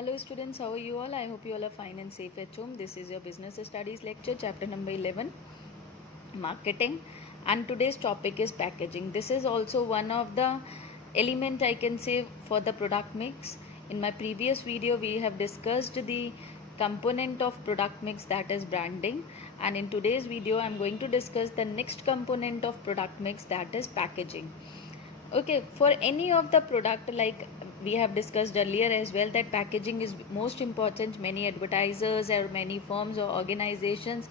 Hello students, how are you all? I hope you all are fine and safe at home. This is your business studies lecture, chapter number 11, marketing, and today's topic is packaging. This is also one of the element I can say for the product mix. In my previous video we have discussed the component of product mix, that is branding, and in today's video I am going to discuss the next component of product mix, that is packaging. Okay, for any of the product, like we have discussed earlier as well, that packaging is most important. Many advertisers or many firms or organizations,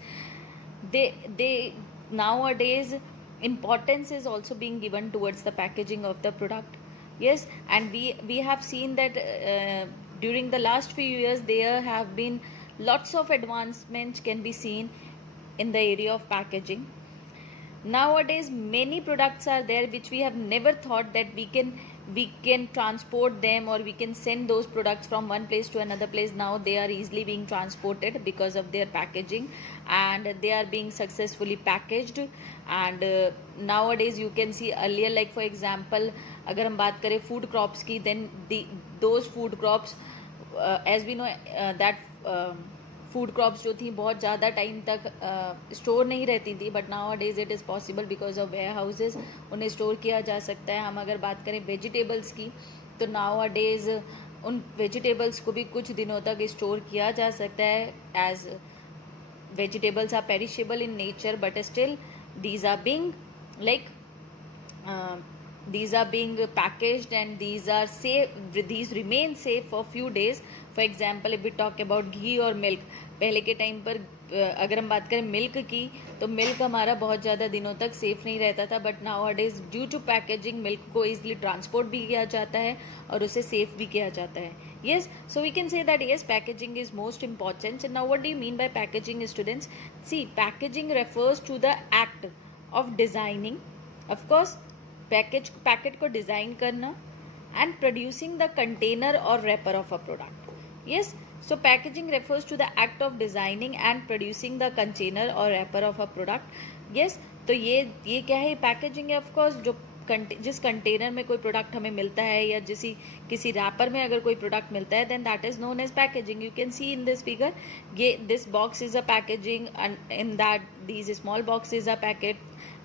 they nowadays importance is also being given towards the packaging of the product. Yes, and we have seen that during the last few years there have been lots of advancements can be seen in the area of packaging. Nowadays many products are there which we have never thought that we can transport them, or we can send those products from one place to another place. Now they are easily being transported because of their packaging, and they are being successfully packaged. And nowadays you can see earlier, like for example अगर हम बात करें food crops की, then those food crops as we know that food crops जो थी बहुत ज़्यादा time तक स्टोर नहीं रहती थी, but nowadays it is possible because of warehouses उन्हें स्टोर किया जा सकता है. हम अगर बात करें वेजिटेबल्स की, तो नाउ डेज उन वेजिटेबल्स को भी कुछ दिनों तक स्टोर किया जा सकता है, as vegetables are perishable in nature, but still these are being like these are being packaged and these are safe, these remain safe for few days. For example, if we talk about घी और milk, पहले के time पर अगर हम बात करें milk की, तो मिल्क हमारा बहुत ज़्यादा दिनों तक सेफ नहीं रहता था, but nowadays due to packaging milk को ईजिली ट्रांसपोर्ट भी किया जाता है और उसे सेफ भी किया जाता है. Yes, so we can say that yes, packaging is most important. And now what do you mean by packaging, students? See, packaging refers to the act of designing, of course, packet को design करना, and producing the container और wrapper of a product. Yes, so packaging refers to the act of designing and producing the container और wrapper of a product. Yes, तो ये क्या है? Packaging है of course. जो जिस कंटेनर में कोई प्रोडक्ट हमें मिलता है या किसी रैपर में अगर कोई प्रोडक्ट मिलता है, then that is known as packaging. You can see in this figure, ये this box is a packaging, and in that these small box is a packet.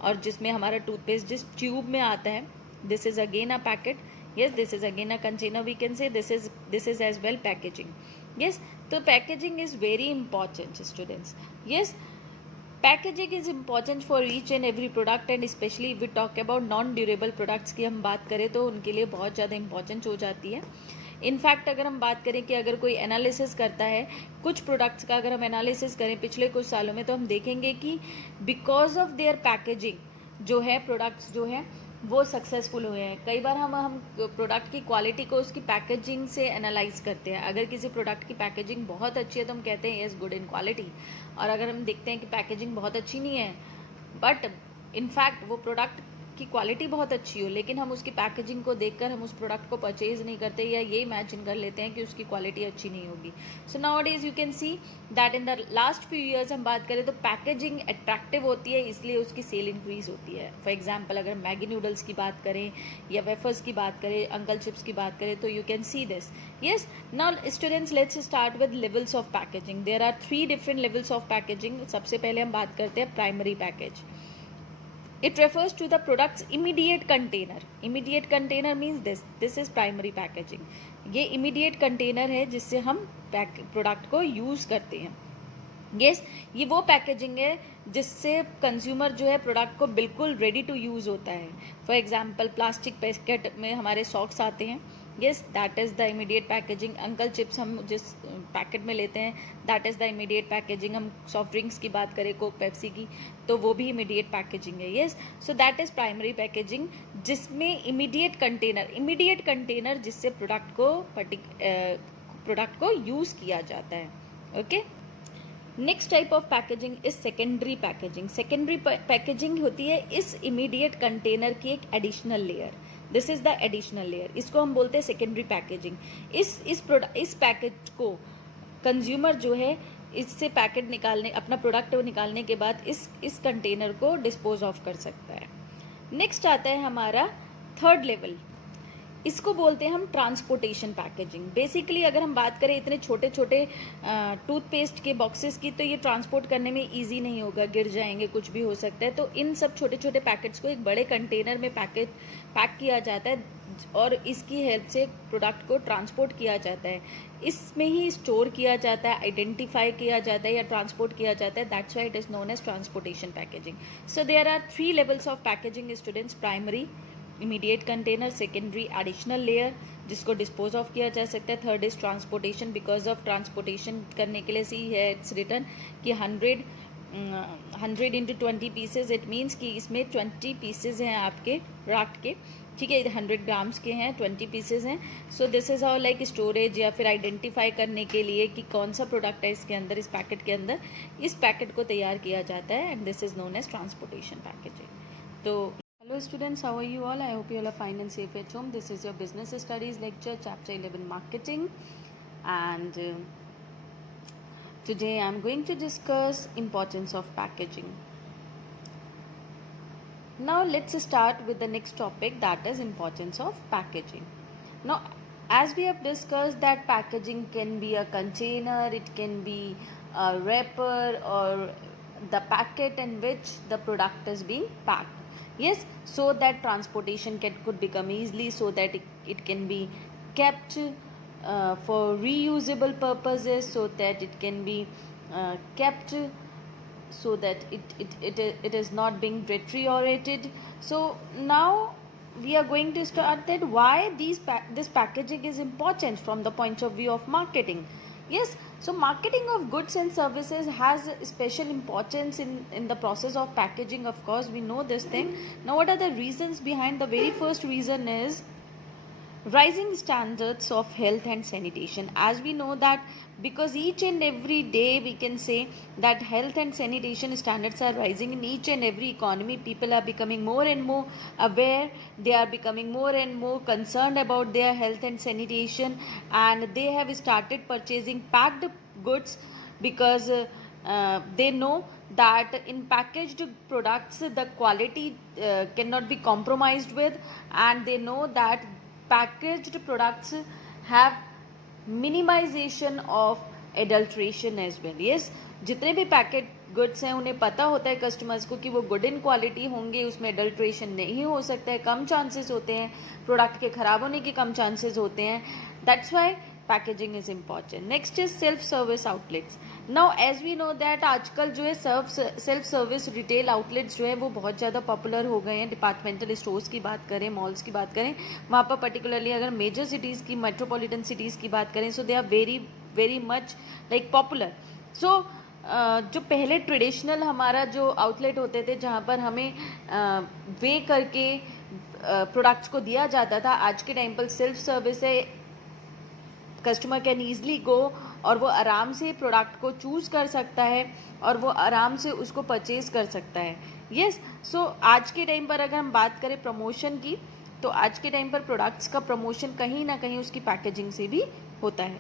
और जिसमें हमारा टूथपेस्ट जिस ट्यूब में आता है, this is again a packet. yes, this is again a container. We can say this is as well packaging. yes, so packaging is very important, students. yes, packaging is important for each and every product, and specially we talk about non durable products की हम बात करें तो उनके लिए बहुत ज़्यादा important हो जाती है. इनफैक्ट अगर हम बात करें कि अगर कोई एनालिसिस करता है कुछ प्रोडक्ट्स का, अगर हम एनालिसिस करें पिछले कुछ सालों में, तो हम देखेंगे कि बिकॉज ऑफ देयर पैकेजिंग जो है प्रोडक्ट्स जो है वो सक्सेसफुल हुए हैं. कई बार हम प्रोडक्ट की क्वालिटी को उसकी पैकेजिंग से एनालाइज करते हैं. अगर किसी प्रोडक्ट की पैकेजिंग बहुत अच्छी है तो हम कहते हैं यस, गुड इन क्वालिटी. और अगर हम देखते हैं कि पैकेजिंग बहुत अच्छी नहीं है, बट इनफैक्ट वो प्रोडक्ट की क्वालिटी बहुत अच्छी हो, लेकिन हम उसकी पैकेजिंग को देखकर हम उस प्रोडक्ट को परचेज नहीं करते, या ये इमेजिन कर लेते हैं कि उसकी क्वालिटी अच्छी नहीं होगी. So now days you can see that in the last few years हम बात करें तो पैकेजिंग अट्रैक्टिव होती है, इसलिए उसकी सेल इंक्रीज होती है. फॉर एग्जाम्पल अगर मैगी नूडल्स की बात करें या वेफर्स की बात करें, अंकल चिप्स की बात करें, तो you can see this. Yes, now students let's start with levels of packaging. There are 3 different levels of packaging. सबसे पहले हम बात करते हैं primary package. It refers to the product's immediate container. Immediate container means this is primary packaging. ये immediate container है जिससे हम प्रोडक्ट को यूज़ करते हैं. yes, ये वो पैकेजिंग है जिससे कंज्यूमर जो है प्रोडक्ट को बिल्कुल रेडी टू यूज़ होता है. फॉर एग्जांपल प्लास्टिक पैकेट में हमारे सॉक्स आते हैं. yes, that is the immediate packaging. Uncle chips हम जिस पैकेट में लेते हैं, that is the immediate packaging. हम सॉफ्ट ड्रिंक्स की बात करें, कोक पेप्सी की, तो वो भी इमीडिएट पैकेजिंग है. yes, so that is primary packaging, जिसमें इमीडिएट कंटेनर जिससे प्रोडक्ट को यूज़ किया जाता है. Okay, next type of packaging is secondary packaging. Secondary packaging होती है इस इमीडिएट कंटेनर की एक additional layer. This is the additional layer. इसको हम बोलते हैं सेकेंडरी पैकेजिंग. इस पैकेज को कंज्यूमर जो है इससे पैकेट निकालने, अपना प्रोडक्ट निकालने के बाद इस कंटेनर को डिस्पोज ऑफ कर सकता है. नेक्स्ट आता है हमारा थर्ड लेवल. इसको बोलते हैं हम ट्रांसपोर्टेशन पैकेजिंग। बेसिकली अगर हम बात करें इतने छोटे छोटे टूथपेस्ट के बॉक्सेस की, तो ये ट्रांसपोर्ट करने में इजी नहीं होगा, गिर जाएंगे, कुछ भी हो सकता है। तो इन सब छोटे छोटे पैकेट्स को एक बड़े कंटेनर में पैक किया जाता है और इसकी हेल्प से प्रोडक्ट को ट्रांसपोर्ट किया जाता है। इसमें ही स्टोर किया जाता है, आइडेंटिफाई किया जाता है या ट्रांसपोर्ट किया जाता है। That's why it is known as transportation packaging. So there are 3 levels of packaging students. Primary, immediate container, secondary additional layer जिसको डिस्पोज ऑफ किया जा सकता है। Third is transportation. Because of transportation करने के लिए सी है इट्स रिटर्न कि 100 इंटू 20 पीसेज, इट मीन्स कि इसमें 20 पीसेज हैं आपके प्रोडक्ट के, ठीक है, 100 ग्राम्स के हैं, 20 पीसेज हैं। So this is how like storage या फिर आइडेंटिफाई करने के लिए कि कौन सा प्रोडक्ट है इसके अंदर, इस पैकेट के अंदर, इस पैकेट को तैयार किया जाता है and this is known as transportation packaging. तो hello students, how are you all? I hope you all are fine and safe at home. This is your business studies lecture, chapter 11 marketing, and today I am going to discuss importance of packaging. Now let's start with the next topic, that is importance of packaging. Now as we have discussed that packaging can be a container, it can be a wrapper or the packet in which the product is being packed. Yes, so that transportation could become easily, so that it can be kept for reusable purposes, so that it can be kept so that it is not being deteriorated. So now we are going to start that why this packaging is important from the point of view of marketing. Yes, so marketing of goods and services has special importance in the process of packaging. Of course, we know this thing. Now, what are the reasons behind? The very first reason is rising standards of health and sanitation. As we know that because each and every day we can say that health and sanitation standards are rising in each and every economy. People are becoming more and more aware, they are becoming more and more concerned about their health and sanitation, and they have started purchasing packed goods because they know that in packaged products the quality cannot be compromised with, and they know that packaged products have minimization of adulteration as well. Yes, जितने भी packet goods हैं उन्हें पता होता है customers को कि वो गुड इन क्वालिटी होंगे, उसमें अडल्ट्रेशन नहीं हो सकता है, कम चांसेस होते हैं, प्रोडक्ट के खराब होने के कम चांसेस होते हैं. That's why packaging is important. Next is self service outlets. Now as we know that आजकल जो है सेल्फ सर्विस रिटेल आउटलेट्स जो है वो बहुत ज़्यादा पॉपुलर हो गए हैं. डिपार्टमेंटल स्टोर्स की बात करें, मॉल्स की बात करें, वहाँ पर पर्टिकुलरली अगर मेजर सिटीज़ की, मेट्रोपॉलिटन सिटीज़ की बात करें, so they are very very much like popular. So जो पहले ट्रेडिशनल हमारा जो आउटलेट होते थे जहाँ पर हमें वे करके प्रोडक्ट्स को दिया जाता था, आज के टाइम पर सेल्फ सर्विस है. कस्टमर कैन ईजली गो और वो आराम से प्रोडक्ट को चूज़ कर सकता है और वो आराम से उसको परचेज कर सकता है. यस, सो आज के टाइम पर अगर हम बात करें प्रमोशन की, तो आज के टाइम पर प्रोडक्ट्स का प्रमोशन कहीं ना कहीं उसकी पैकेजिंग से भी होता है.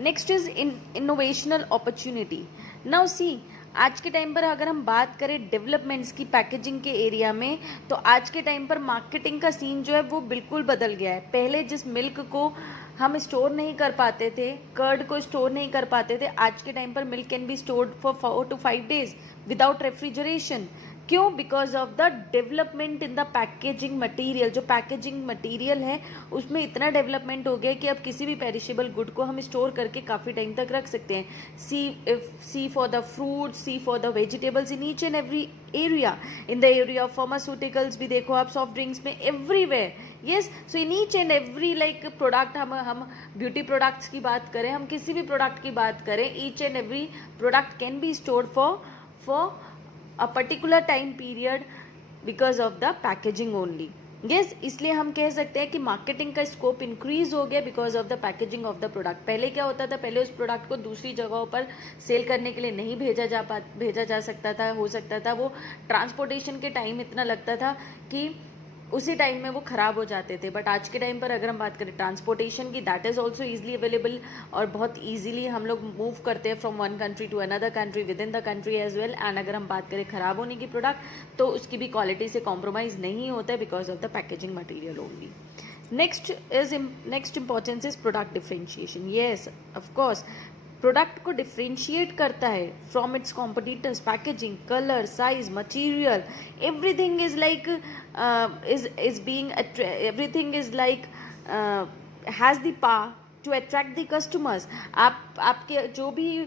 Next is innovational opportunity. Now see, आज के टाइम पर अगर हम बात करें डेवलपमेंट्स की पैकेजिंग के एरिया में, तो आज के टाइम पर मार्केटिंग का सीन जो है वो बिल्कुल बदल गया है. पहले जिस मिल्क को हम स्टोर नहीं कर पाते थे, कर्ड को स्टोर नहीं कर पाते थे, आज के टाइम पर milk can be stored for 4 to 5 days without refrigeration. क्यों? Because of the development in the packaging material. जो पैकेजिंग मटेरियल है उसमें इतना डेवलपमेंट हो गया कि अब किसी भी पेरिशेबल गुड को हम स्टोर करके काफ़ी टाइम तक रख सकते हैं. See for the fruits, see for the vegetables in each and every area. In the area of pharmaceuticals भी देखो आप, सॉफ्ट ड्रिंक्स में, everywhere. Yes, so in each and every like product, हम ब्यूटी प्रोडक्ट्स की बात करें, हम किसी भी प्रोडक्ट की बात करें, each and every product can be stored for a particular time period because of the packaging only. yes, इसलिए हम कह सकते हैं कि मार्केटिंग का स्कोप इंक्रीज हो गया because of the packaging of the product. पहले क्या होता था, पहले उस प्रोडक्ट को दूसरी जगहों पर सेल करने के लिए नहीं भेजा जा सकता था. हो सकता था वो ट्रांसपोर्टेशन के टाइम इतना लगता था कि उसी टाइम में वो ख़राब हो जाते थे. बट आज के टाइम पर अगर हम बात करें ट्रांसपोर्टेशन की, that is also easily available और बहुत ईजिली हम लोग मूव करते हैं from one country to another country within the country as well. And अगर हम बात करें ख़राब होने की प्रोडक्ट, तो उसकी भी क्वालिटी से कॉम्प्रोमाइज़ नहीं होता है because of the packaging material only. Next importance is product differentiation. Yes, of course product को डिफ्रेंशिएट करता है from its competitors. Packaging, colour, size, material, everything is like everything is like has the power to attract the customers. आपके जो भी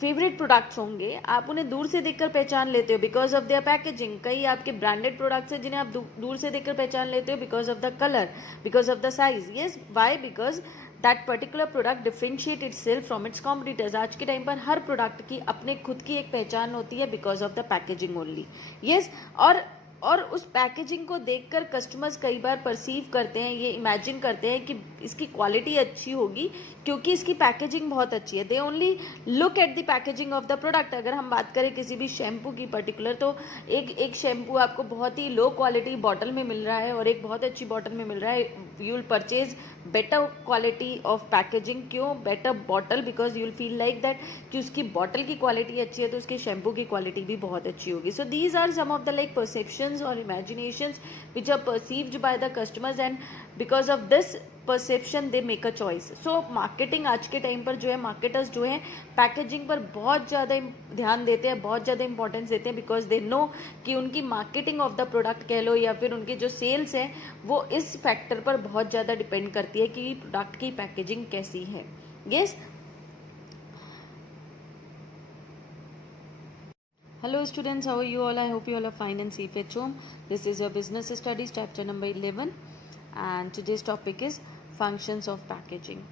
favourite products होंगे आप उन्हें दूर से देखकर पहचान लेते हो बिकॉज ऑफ देयर पैकेजिंग. कई आपके ब्रांडेड प्रोडक्ट्स हैं जिन्हें आप दूर से देखकर पहचान लेते हो because of the colour, because of the size. Yes, why? Because that particular product differentiate itself from its competitors. आज के टाइम पर हर प्रोडक्ट की अपने खुद की एक पहचान होती है because of the packaging only. Yes, और उस पैकेजिंग को देखकर कस्टमर्स कई बार परसीव करते हैं, ये इमेजिन करते हैं कि इसकी क्वालिटी अच्छी होगी क्योंकि इसकी पैकेजिंग बहुत अच्छी है. They only look at the packaging of the product. अगर हम बात करें किसी भी शैम्पू की पर्टिकुलर, तो एक शैम्पू आपको बहुत ही लो क्वालिटी बॉटल में मिल रहा है और एक बहुत अच्छी बॉटल में मिल रहा है. You will purchase better quality of packaging. क्यों better bottle? Because you will feel like that कि उसकी बॉटल की क्वालिटी अच्छी है तो उसके शैम्पू की क्वालिटी भी बहुत अच्छी होगी. So these are some of the like perceptions और imaginations which are perceived by the customers, and because of this perception they make a choice. So marketing आज के टाइम पर जो है, मार्केटर्स जो है पैकेजिंग पर बहुत ज़्यादा ध्यान देते हैं, बहुत ज़्यादा इंपॉर्टेंस देते हैं बिकॉज दे नो कि उनकी मार्केटिंग ऑफ द प्रोडक्ट कह लो या फिर उनके जो सेल्स है वो इस फैक्टर पर बहुत ज़्यादा डिपेंड करती है कि प्रोडक्ट की पैकेजिंग कैसी है. Yes. Hello students, how are you all? I hope you all are fine and safe at home. This is your business studies chapter number 11 and today's topic is functions of packaging.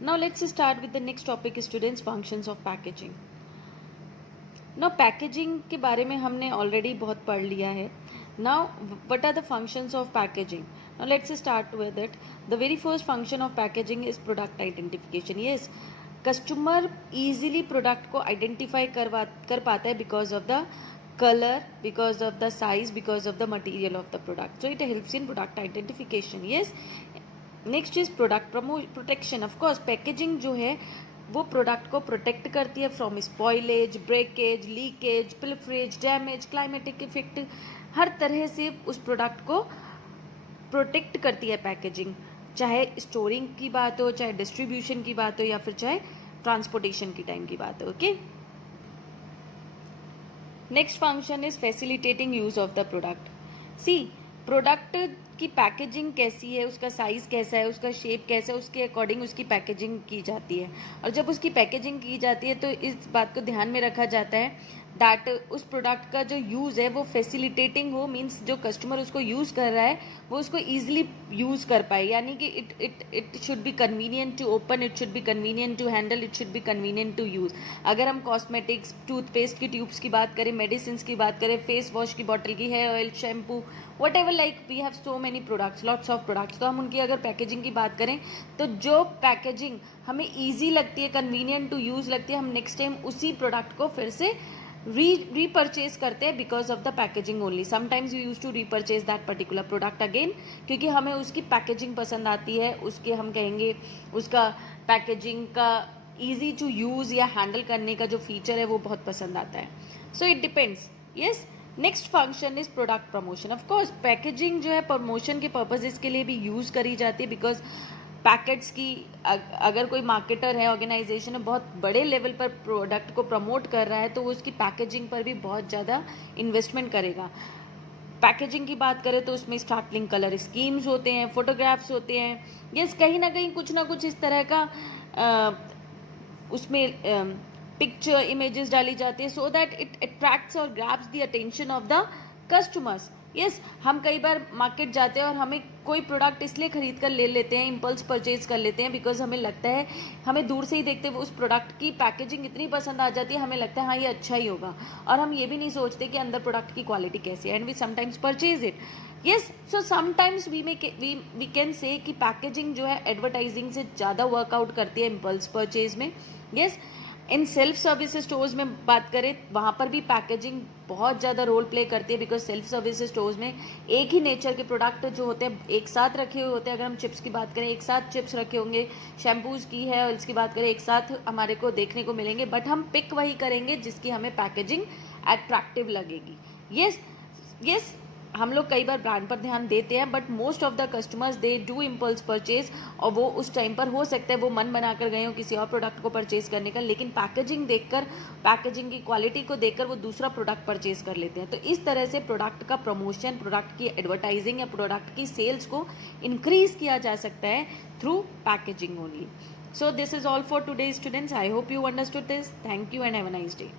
Now let's start with the next topic students, functions of packaging. Now packaging के बारे में हमने already बहुत पढ़ लिया है. Now what are the functions of packaging? Now let's start with it. The very first function of packaging is product identification. Yes, customer easily product को identify कर पाता है because of the colour, because of the size, because of the material of the product. So it helps in product identification. Yes, next is product protection. Of course packaging जो है वो product को protect करती है from spoilage, breakage, leakage, pilferage, damage, climatic effect. हर तरह से उस प्रोडक्ट को प्रोटेक्ट करती है पैकेजिंग, चाहे स्टोरिंग की बात हो, चाहे डिस्ट्रीब्यूशन की बात हो या फिर चाहे ट्रांसपोर्टेशन की टाइम की बात हो. Okay, next function is facilitating use of the product. See, product की पैकेजिंग कैसी है, उसका साइज कैसा है, उसका शेप कैसा है, उसके अकॉर्डिंग उसकी पैकेजिंग की जाती है. और जब उसकी पैकेजिंग की जाती है तो इस बात को ध्यान में रखा जाता है दैट उस प्रोडक्ट का जो यूज़ है वो फैसिलिटेटिंग हो. मीन्स जो कस्टमर उसको यूज़ कर रहा है वो उसको ईजिली यूज़ कर पाए. यानी कि it should be convenient to open, it should be convenient to handle, it should be convenient to use. अगर हम कॉस्मेटिक्स, टूथपेस्ट की ट्यूब्स की बात करें, मेडिसिन की बात करें, फेस वॉश की बॉटल की, hair oil, shampoo, whatever, like we have so many products, lots of products. तो हम उनकी अगर पैकेजिंग की बात करें तो जो पैकेजिंग हमें ईजी लगती है, कन्वीनियंट टू यूज़ लगती है, हम नेक्स्ट टाइम उसी प्रोडक्ट को फिर से रीपरचेज करते हैं because of the packaging only. Sometimes you use to repurchase that particular product again क्योंकि हमें उसकी पैकेजिंग पसंद आती है, उसके हम कहेंगे उसका पैकेजिंग का ईजी टू यूज़ या हैंडल करने का जो फीचर है वो बहुत पसंद आता है. So it depends. Yes, next function is product promotion. Of course packaging जो है प्रमोशन के पर्पजेज के लिए भी यूज़ करी जाती है बिकॉज पैकेट्स की अगर कोई मार्केटर है, ऑर्गेनाइजेशन है, बहुत बड़े लेवल पर प्रोडक्ट को प्रमोट कर रहा है तो वो उसकी पैकेजिंग पर भी बहुत ज़्यादा इन्वेस्टमेंट करेगा. पैकेजिंग की बात करें तो उसमें स्टार्टलिंग कलर स्कीम्स होते हैं, फोटोग्राफ्स होते हैं. यस, कहीं ना कुछ इस तरह का उसमें पिक्चर इमेजेस डाली जाती है सो दैट इट अट्रैक्ट्स और grabs the attention of the customers. Yes, हम कई बार मार्केट जाते हैं और हमें कोई प्रोडक्ट इसलिए खरीद कर ले लेते हैं, इम्पल्स परचेज कर लेते हैं बिकॉज हमें लगता है, हमें दूर से ही देखते हुए उस प्रोडक्ट की पैकेजिंग इतनी पसंद आ जाती है, हमें लगता है हाँ ये अच्छा ही होगा और हम ये भी नहीं सोचते कि अंदर प्रोडक्ट की क्वालिटी कैसी है. And we sometimes purchase it. Yes, so sometimes we can say कि पैकेजिंग जो है एडवर्टाइजिंग से ज़्यादा वर्कआउट करती है इम्पल्स परचेज में. Yes, in self service stores में बात करें वहाँ पर भी पैकेजिंग बहुत ज़्यादा रोल प्ले करती है बिकॉज सेल्फ सर्विस स्टोर्स में एक ही नेचर के प्रोडक्ट जो होते हैं एक साथ रखे हुए होते हैं. अगर हम चिप्स की बात करें एक साथ चिप्स रखे होंगे, शैम्पूज़ की है ऑयल्स की बात करें एक साथ हमारे को देखने को मिलेंगे, बट हम पिक वही करेंगे जिसकी हमें पैकेजिंग अट्रैक्टिव लगेगी. येस, हम लोग कई बार ब्रांड पर ध्यान देते हैं, but most of the customers they do impulse purchase, और वो उस टाइम पर हो सकता है वो मन बनाकर गए हो किसी और प्रोडक्ट को परचेज करने का, लेकिन पैकेजिंग देखकर, पैकेजिंग की क्वालिटी को देखकर वो दूसरा प्रोडक्ट परचेज कर लेते हैं। तो इस तरह से प्रोडक्ट का प्रमोशन, प्रोडक्ट की एडवर्टाइजिंग या प्रोडक्ट की सेल्स को इंक्रीज किया जा सकता है through packaging only. So this is all for today, students. I hope you understood this. Thank you and have a nice day.